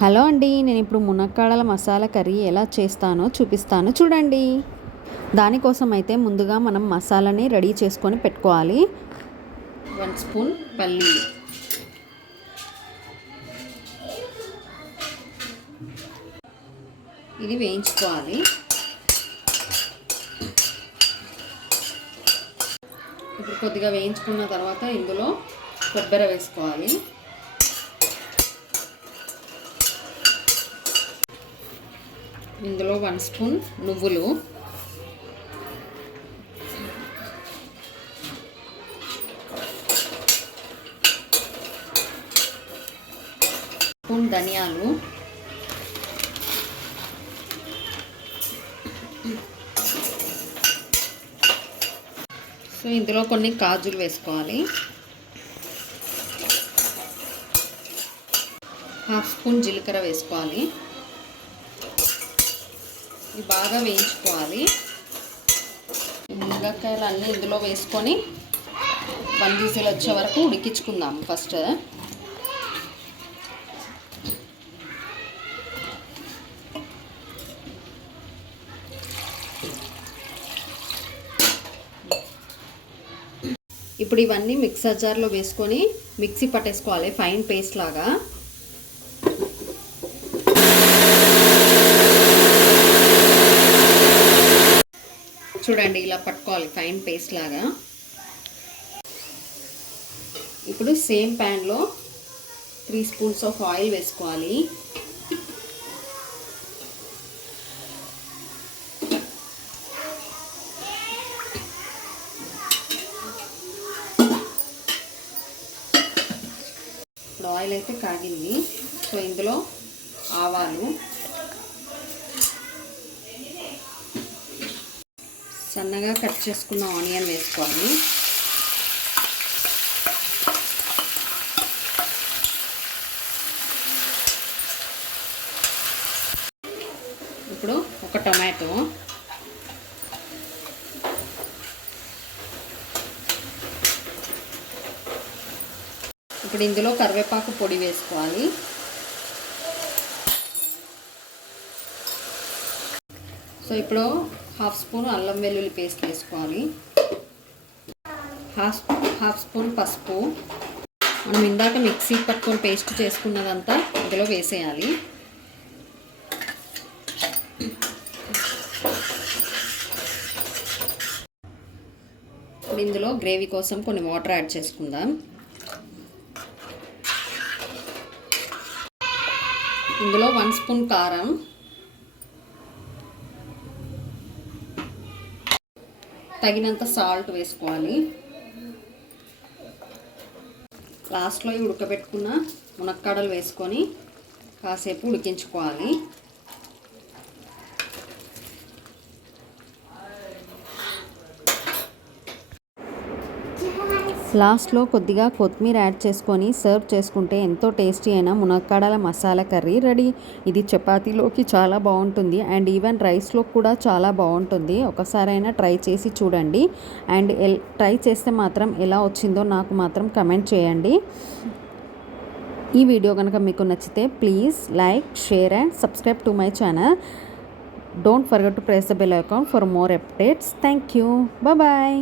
Hello అండి నేను ఇప్పుడు మునక్కాడల మసాలా కర్రీ ఎలా చేస్తానో చూపిస్తాను. చూడండి. దానికోసం అయితే ముందుగా మనం మసాలాని రెడీ చేసుకొని పెట్టుకోవాలి. వన్ స్పూన్ పల్లి ఇది వేయించుకోవాలి. ఇప్పుడు కొద్దిగా వేయించుకున్న తర్వాత ఇందులో కొబ్బరి వేసుకోవాలి. ఇందులో వన్ స్పూన్ నువ్వులు. స్పూన్ ధనియాలు. సో ఇందులో కొన్ని కాజులు వేసుకోవాలి. హాఫ్ స్పూన్ జీలకర్ర వేసుకోవాలి. ఇది బాగా వేయించుకోవాలి. మునక్కాయలు అన్నీ ఇందులో వేసుకొని వన్ విజిల్ వచ్చే వరకు ఉడికించుకుందాం ఫస్ట్. ఇప్పుడు ఇవన్నీ మిక్సర్ జార్లో వేసుకొని మిక్సీ పట్టేసుకోవాలి ఫైన్ పేస్ట్ లాగా. చూడండి ఇలా పట్టుకోవాలి ఫైన్ పేస్ట్ లాగా. ఇప్పుడు సేమ్ ప్యాన్లో త్రీ స్పూన్స్ ఆఫ్ ఆయిల్ వేసుకోవాలి. ఇప్పుడు ఆయిల్ అయితే కాగింది. సో ఇందులో ఆవాలు సన్నగా కట్ చేసుకున్న ఆనియన్ వేసుకోవాలి. ఇప్పుడు ఒక టొమాటో. ఇప్పుడు ఇందులో కరివేపాకు పొడి వేసుకోవాలి. సో ఇప్పుడు హాఫ్ స్పూన్ అల్లం వెల్లుల్లి పేస్ట్ వేసుకోవాలి. హాఫ్ హాఫ్ స్పూన్ పసుపు. మనం ఇందాక మిక్సీ పట్టుకొని పేస్ట్ చేసుకున్నదంతా ఇందులో వేసేయాలి. ఇందులో గ్రేవీ కోసం కొన్ని వాటర్ యాడ్ చేసుకుందాం. ఇందులో వన్ స్పూన్ కారం. తగినంత సాల్ట్ వేసుకోవాలి. లాస్ట్లో ఉడకబెట్టుకున్న మునక్కాడలు వేసుకొని కాసేపు ఉడికించుకోవాలి. లాస్ట్లో కొద్దిగా కొత్తిమీర యాడ్ చేసుకొని సర్వ్ చేసుకుంటే ఎంతో టేస్టీ అయిన మునక్కాడల మసాలా కర్రీ రెడీ. ఇది చపాతీలోకి చాలా బాగుంటుంది అండ్ ఈవెన్ రైస్లో కూడా చాలా బాగుంటుంది. ఒకసారైనా ట్రై చేసి చూడండి. అండ్ ఎల్ ట్రై చేస్తే మాత్రం ఎలా వచ్చిందో నాకు మాత్రం కమెంట్ చేయండి. ఈ వీడియో కనుక మీకు నచ్చితే please like share and subscribe to my channel. Don't forget to press the bell account for more updates. Thank you. Bye.